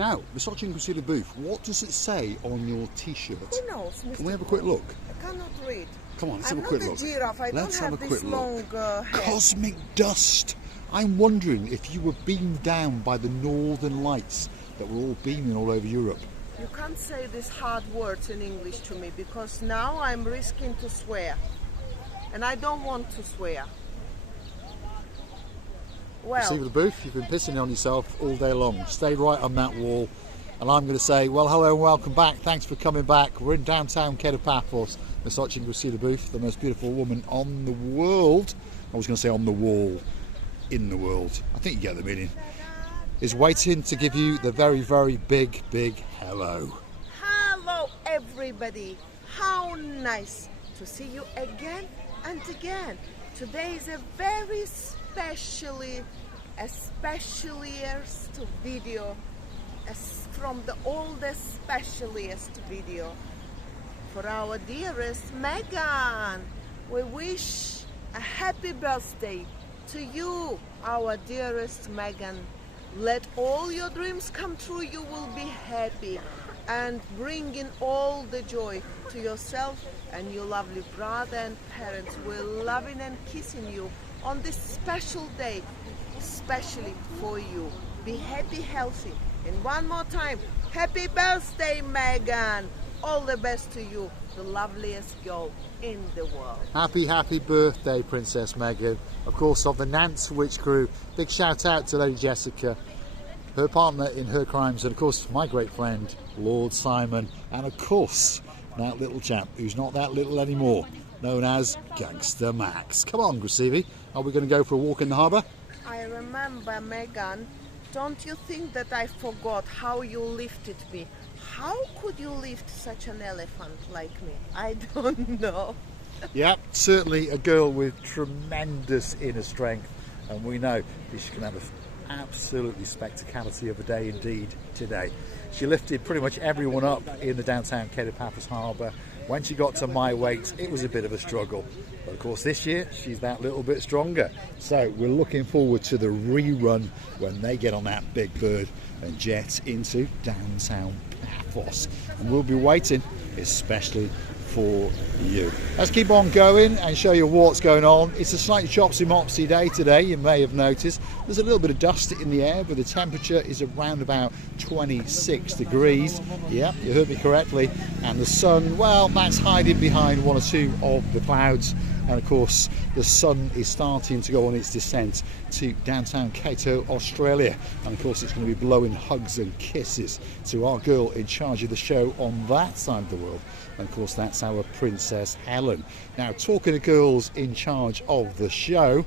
Now, Misogyny Concealer Booth, what does it say on your t-shirt? Who knows, Mr. Can we have a quick look? I cannot read. Come on, let's I'm have a quick not look. a giraffe. I Let's don't have a have quick this look. long hair. Cosmic dust. I'm wondering if you were beamed down by the northern lights that were all beaming all over Europe. You can't say these hard words in English to me because now I'm risking to swear. And I don't want to swear. Well, See with the booth, you've been pissing on yourself all day long. Stay right on that wall. And I'm going to say, well, hello and welcome back. Thanks for coming back. We're in downtown Paphos. Misogyny Concealer Booth, the most beautiful woman on the world. I was going to say on the wall, in the world. I think you get the meaning. Is waiting to give you the very, very big, big hello. hello everybody. How nice to see you again and again. Today is a very specialist video from the oldest specialist video for our dearest Megan. We wish a happy birthday to you, our dearest Megan. Let all your dreams come true. You will be happy and bring in all the joy to yourself and your lovely brother and parents. We're loving and kissing you on this special day, especially for you. Be happy, healthy. And one more time, happy birthday, Megan. All the best to you, the loveliest girl in the world. Happy, happy birthday, Princess Megan. Of course, of the Nance Witch crew. Big shout out to Lady Jessica, her partner in her crimes, and of course, my great friend, Lord Simon, and of course, that little chap who's not that little anymore, known as Gangster Max. Come on, Gracievi, are we going to go for a walk in the harbour? I remember, Megan. Don't you think that I forgot how you lifted me? How could you lift such an elephant like me? I don't know. Yeah, certainly a girl with tremendous inner strength, and we know that she can have an absolutely spectacality of a day indeed today. She lifted pretty much everyone up in the downtown Paphos Harbour. When she got to my weight, it was a bit of a struggle. But of course this year, she's that little bit stronger. So we're looking forward to the rerun when they get on that big bird and jet into downtown Paphos. And we'll be waiting, especially for you. Let's keep on going and show you what's going on. It's a slightly chopsy-mopsy day today, you may have noticed. There's a little bit of dust in the air, but the temperature is around about 26 degrees. Yeah, you heard me correctly. And the sun, well, that's hiding behind one or two of the clouds. And of course, the sun is starting to go on its descent to downtown Cato, Australia. And of course, it's going to be blowing hugs and kisses to our girl in charge of the show on that side of the world. And of course, that's our Princess Helen. Now, talking to girls in charge of the show,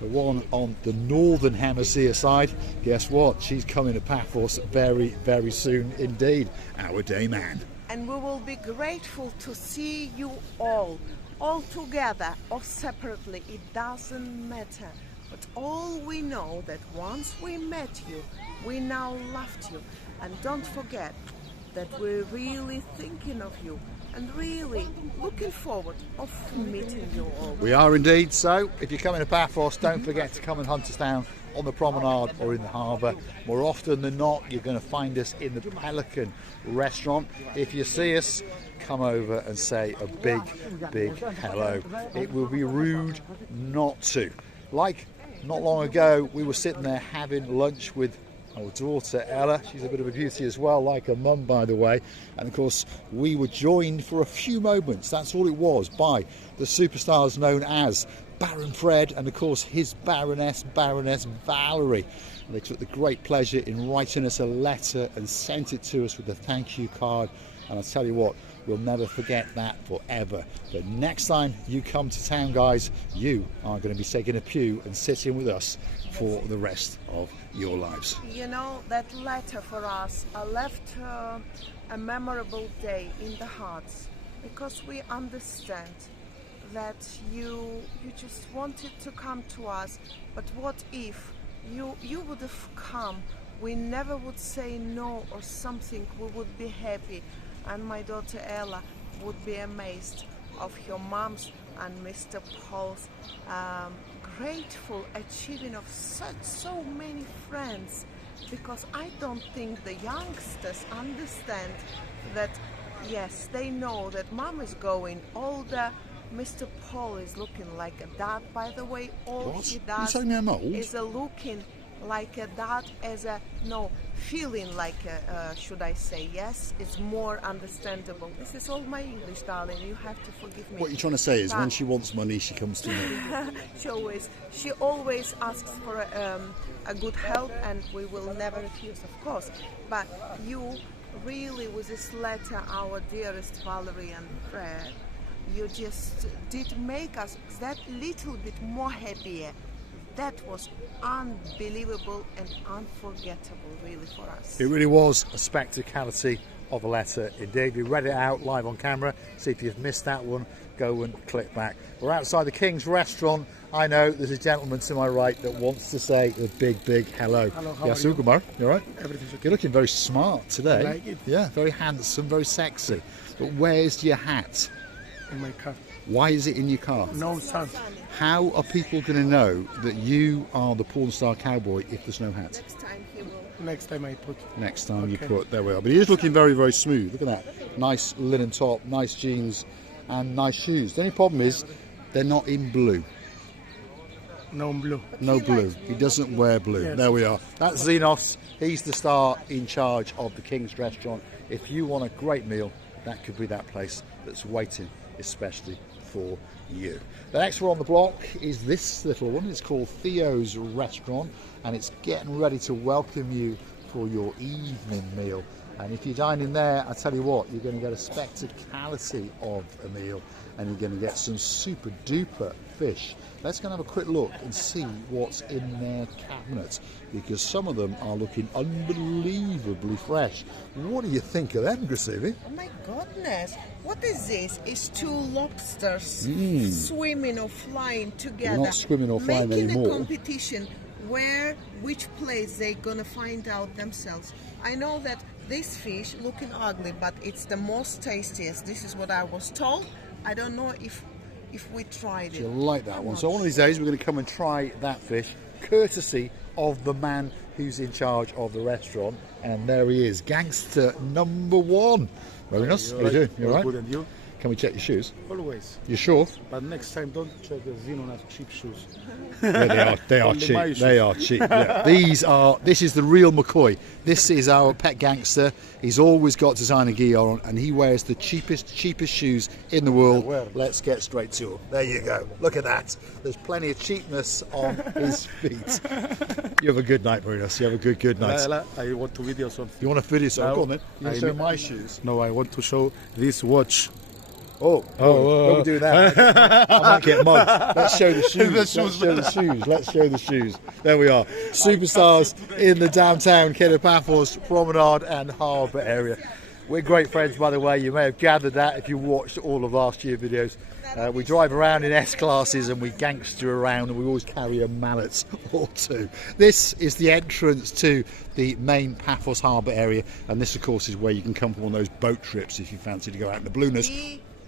the one on the northern hemisphere side, guess what? She's coming to Paphos very, very soon indeed. Our day man. And we will be grateful to see you all together or separately. It doesn't matter. But all we know that once we met you, we now loved you. And don't forget that we're really thinking of you and really looking forward of meeting you all. We are indeed. So if you're coming to Paphos, don't forget to come and hunt us down on the promenade or in the harbour. More often than not, you're going to find us in the Pelican restaurant. If you see us, come over and say a big, big hello. It will be rude not to. Like not long ago, we were sitting there having lunch with our daughter Ella. She's a bit of a beauty as well, like her mum, by the way. And of course, we were joined for a few moments, that's all it was, by the superstars known as Baron Fred and of course his Baroness Valerie. And they took the great pleasure in writing us a letter and sent it to us with a thank you card. And I'll tell you what, we'll never forget that forever. But next time you come to town, guys, you are going to be taking a pew and sitting with us for the rest of your lives. You know, that letter for us left a memorable day in the hearts, because we understand that you just wanted to come to us, but what if you would have come? We never would say no or something. We would be happy, and my daughter Ella would be amazed of your mom's and Mr. Paul's grateful achieving of so many friends because I don't think the youngsters understand that. Yes, they know that mom is going older. Mr. Paul is looking like a dad. By the way, all What? he You does saying I'm old? is looking like a dad, feeling like a, should I say, yes, it's more understandable. This is all my English, darling, you have to forgive me. What you're trying to say is when she wants money, she comes to me. she always asks for a good help, and we will never refuse, of course. But you really, with this letter, our dearest Valerie and Fred, you just did make us that little bit more happier. That was unbelievable and unforgettable, really, for us. It really was a spectacality of a letter indeed. We read it out live on camera. See if you've missed that one, go and click back. We're outside the King's Restaurant. I know there's a gentleman to my right that wants to say a big hello. Hello, how yes, are you? Ugumar, you all right? Everything's okay. You're looking very smart today. You like it? Yeah, very handsome, very sexy. But where's your hat? In my car. Why is it in your car? No sun. How are people going to know that you are the porn star cowboy if there's no hat? Next time he will. Next time I put. Next time you Okay. put, there we are. But he is looking very smooth. Look at that. Nice linen top, nice jeans and nice shoes. The only problem is they're not in blue. No blue. No blue. He doesn't wear blue. Yes. There we are. That's Xenos. He's the star in charge of the King's Restaurant. If you want a great meal, that could be that place that's waiting especially for you. The next one on the block is this little one. It's called Theo's Restaurant, and it's getting ready to welcome you for your evening meal. And if you dine in there, I tell you what, you're going to get a spectacality of a meal, and you're going to get some super duper fish. Let's go and have a quick look and see what's in their cabinet, because some of them are looking unbelievably fresh. What do you think of them, Gracili? Oh my goodness, what is this? It's two lobsters swimming or flying together. They're not swimming or flying making anymore. a competition which place they're gonna find out themselves. I know that this fish looking ugly, but it's the most tastiest. This is what I was told. I don't know if we tried it. You like that one? So one of these days we're going to come and try that fish, courtesy of the man who's in charge of the restaurant. And there he is, gangster number one. Very nice. How you doing? You all right? Good, and you? Can we check your shoes? Always. You sure? But next time, don't check the Xenon cheap shoes. Yeah, they are Only cheap. my shoes. They are cheap. Yeah. This is the real McCoy. This is our pet gangster. He's always got designer gear on, and he wears the cheapest shoes in the world. Let's get straight to him. There you go. Look at that. There's plenty of cheapness on his feet. You have a good night, Marinos. You have a good night. I want to video something. You want to video something? No, Go on then. You I show need- my shoes. No, I want to show this watch. When we do that, I might get mugged. Let's show the shoes. Let's show the shoes. There we are. Superstars in the downtown Paphos Promenade and Harbour area. We're great friends, by the way. You may have gathered that if you watched all of last year's videos. We drive around in S-classes and we gangster around, and we always carry a mallet or two. This is the entrance to the main Paphos Harbour area, and this, of course, is where you can come on those boat trips if you fancy to go out in the blueness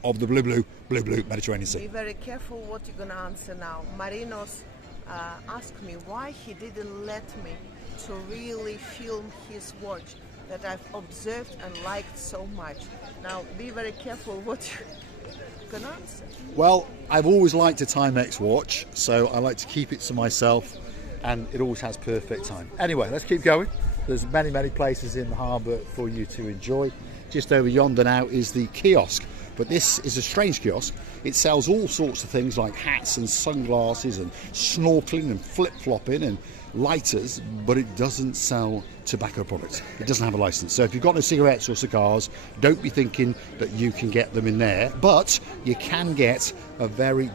of the blue Mediterranean Be Sea. very careful what you're gonna answer now. Marinos asked me why he didn't let me to really film his watch that I've observed and liked so much. Now be very careful what you're gonna answer. Well, I've always liked a Timex watch, so I like to keep it to myself, and it always has perfect time. Anyway, let's keep going. There's many places in the harbour for you to enjoy. Just over yonder now is the kiosk, but this is a strange kiosk. It sells all sorts of things like hats and sunglasses and snorkeling and flip-flopping and lighters, but it doesn't sell tobacco products. It doesn't have a license. So if you've got no cigarettes or cigars, don't be thinking that you can get them in there, but you can get a very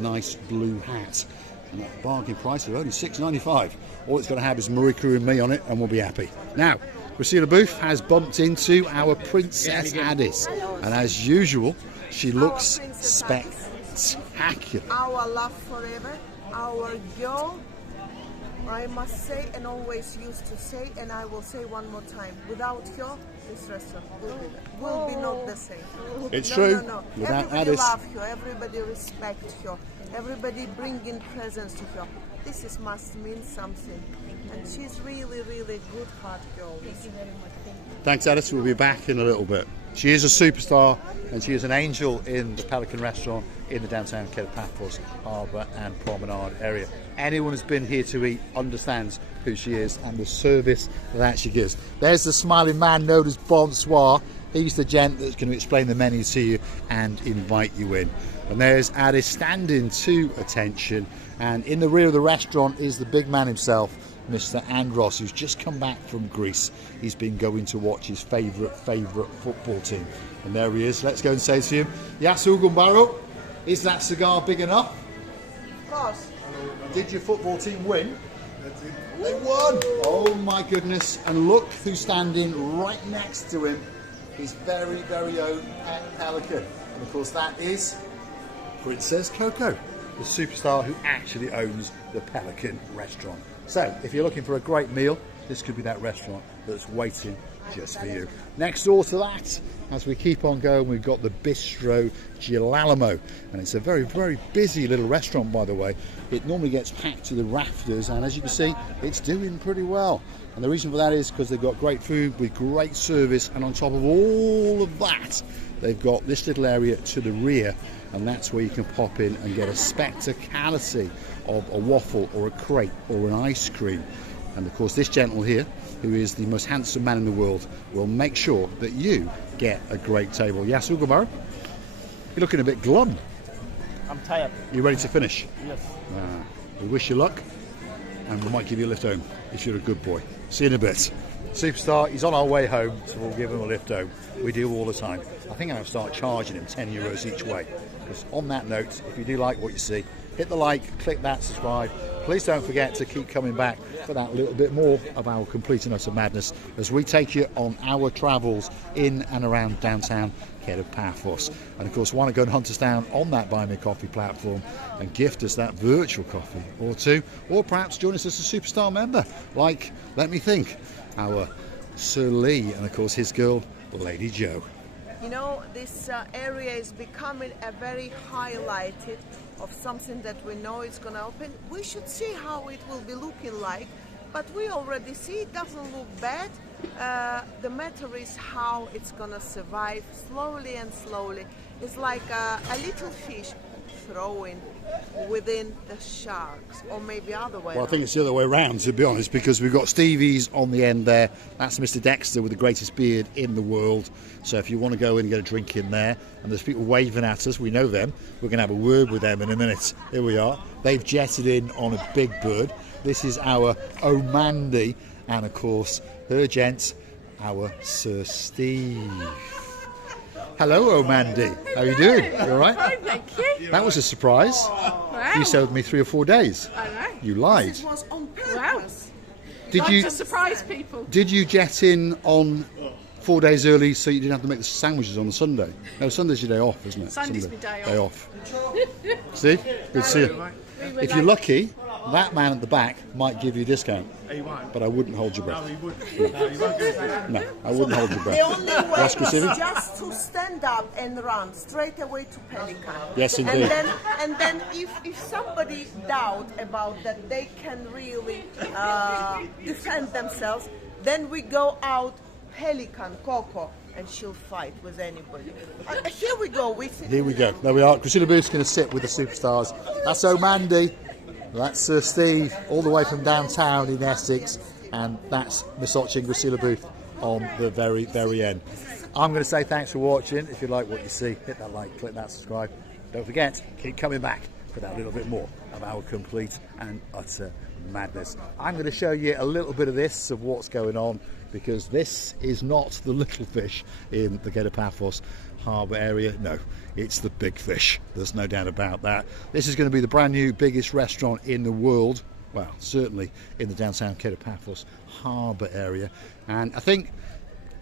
nice blue hat. And that bargain price of only $6.95. All it's got to have is Marika and me on it, and we'll be happy. Now, Priscilla Booth has bumped into our Princess Addis, and as usual, she looks spectacular. Our love forever, our girl. I must say, and always used to say, and I will say one more time, without her, this restaurant will be not the same. It's No, true. no. Without Everybody Addis. love her, everybody respect her, everybody bring in presents to her. This must mean something. And she's really, really good heart girl. Thank you very much. Thank you. Thanks, Alice. We'll be back in a little bit. She is a superstar, and she is an angel in the Pelican restaurant in the downtown Paphos Harbour and Promenade area. Anyone who's been here to eat understands who she is and the service that she gives. There's the smiling man known as Bonsoir. He's the gent that's going to explain the menu to you and invite you in. And there's Alice standing to attention. And in the rear of the restaurant is the big man himself, Mr. Andros, who's just come back from Greece. He's been going to watch his favourite football team. And there he is. Let's go and say to him, Yasu Gumbaro, is that cigar big enough? Of course. Did your football team win? They won! Oh my goodness. And look who's standing right next to him. His very, very own pet pelican. And of course that is Princess Coco, the superstar who actually owns the Pelican restaurant. So, if you're looking for a great meal, this could be that restaurant that's waiting just for you. Next door to that, as we keep on going, we've got the Bistro Girolamo. And it's a very, very busy little restaurant, by the way. It normally gets packed to the rafters, and as you can see, it's doing pretty well. And the reason for that is because they've got great food with great service, and on top of all of that, they've got this little area to the rear, and that's where you can pop in and get a spectacality of a waffle or a crepe or an ice cream. And of course this gentleman here, who is the most handsome man in the world, will make sure that you get a great table. Yasu Gumaro, you're looking a bit glum. I'm tired. You ready to finish? Yes. We wish you luck, and we might give you a lift home if you're a good boy. See you in a bit. Superstar, he's on our way home, so we'll give him a lift home. We do all the time. I think I'm going to start charging him €10 each way. Because on that note, if you do like what you see, hit the like, click that subscribe. Please don't forget to keep coming back for that little bit more of our complete and utter madness as we take you on our travels in and around downtown Paphos. And of course, why not go and hunt us down on that Buy Me a Coffee platform and gift us that virtual coffee or two, or perhaps join us as a superstar member, like, let me think, our Sir Lee and of course his girl, Lady Joe. You know, this area is becoming a very highlighted of something that we know is going to open. We should see how it will be looking like, but we already see it doesn't look bad. The matter is how it's going to survive slowly and slowly. It's like a little fish throwing within the sharks, or maybe other way. Well, I think it's the other way around, to be honest, because we've got Stevie's on the end there. That's Mr. Dexter with the greatest beard in the world. So if you want to go in and get a drink in there, and there's people waving at us, we know them. We're going to have a word with them in a minute. Here we are. They've jetted in on a big bird. This is our Omandi, and of course, her gent, our Sir Steve. Hello, Omandi. How are you doing? You all right? Fine, thank you. That was a surprise. Wow. You stayed with me 3 or 4 days. I know. You lied. This was on Wow. purpose. Did Like you to surprise people. did you jet in on 4 days early so you didn't have to make the sandwiches on the Sunday? No, Sunday's your day off, isn't it? Sunday's Sunday. my day Day off. off. See? Good to see you. We were If like- you're lucky, that man at the back might give you a discount. He won't. But I wouldn't hold your breath. No, he wouldn't. No, he won't give us No, I wouldn't hold your The breath. only way Yes, Christina? is just to stand up and run straight away to Pelican. Yes, indeed. And then if somebody doubt about that they can really defend themselves, then we go out Pelican, Coco, and she'll fight with anybody. Here we go. Here we go. There we are. Christina Booth's going to sit with the superstars. That's Omandi. That's Sir Steve, all the way from downtown in Essex. And that's Miss Oching, Christina Booth on the very, very end. I'm going to say thanks for watching. If you like what you see, hit that like, click that subscribe. Don't forget, keep coming back for that little bit more of our complete and utter madness. I'm going to show you a little bit of this, of what's going on, because this is not the little fish in the Paphos Harbour area. No, it's the big fish. There's no doubt about that. This is going to be the brand new biggest restaurant in the world. Well, certainly in the downtown Paphos Harbour area. And I think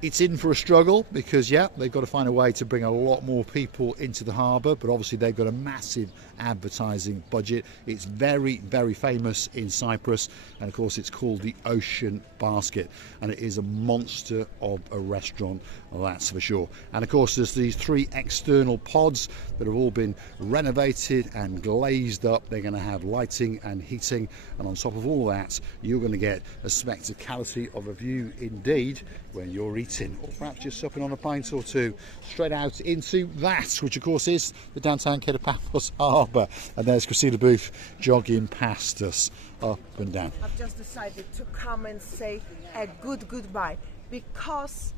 It's in for a struggle because, yeah, they've got to find a way to bring a lot more people into the harbour, but obviously they've got a massive advertising budget. It's very, very famous in Cyprus, and of course it's called the Ocean Basket, and it is a monster of a restaurant, that's for sure. And of course there's these 3 external pods that have all been renovated and glazed up. They're going to have lighting and heating, and on top of all that you're going to get a spectacality of a view indeed when you're eating, or perhaps just supping on a pint or two, straight out into that, which of course is the downtown kid of Paphos Harbour. And there's Christina Booth jogging past us up and down. I've just decided to come and say a goodbye, because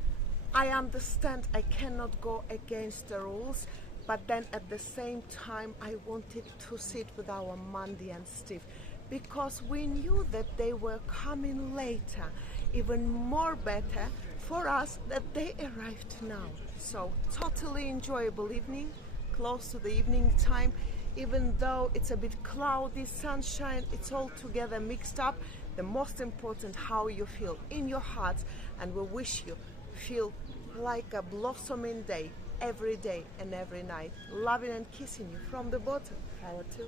I understand I cannot go against the rules, but then at the same time I wanted to sit with our Mandy and Steve, because we knew that they were coming later. Even more better for us that they arrived now. So totally enjoyable evening, close to the evening time, even though it's a bit cloudy, sunshine, it's all together mixed up. The most important, how you feel in your heart, and we wish you feel like a blossoming day every day and every night, loving and kissing you from the bottom. Our two.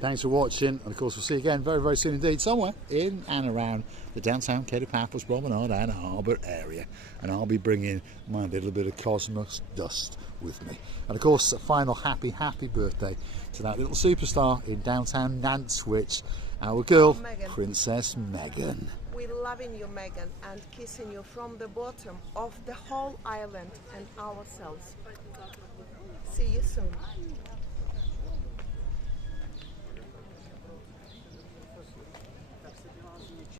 Thanks for watching, and of course we'll see you again very, very soon indeed, somewhere in and around the downtown Cape of Paphos Promenade and Harbour area, and I'll be bringing my little bit of cosmos dust with me. And of course a final happy birthday to that little superstar in downtown Nantwich, our girl, Megan. Princess Megan. We're loving you, Megan, and kissing you from the bottom of the whole island and ourselves. See you soon.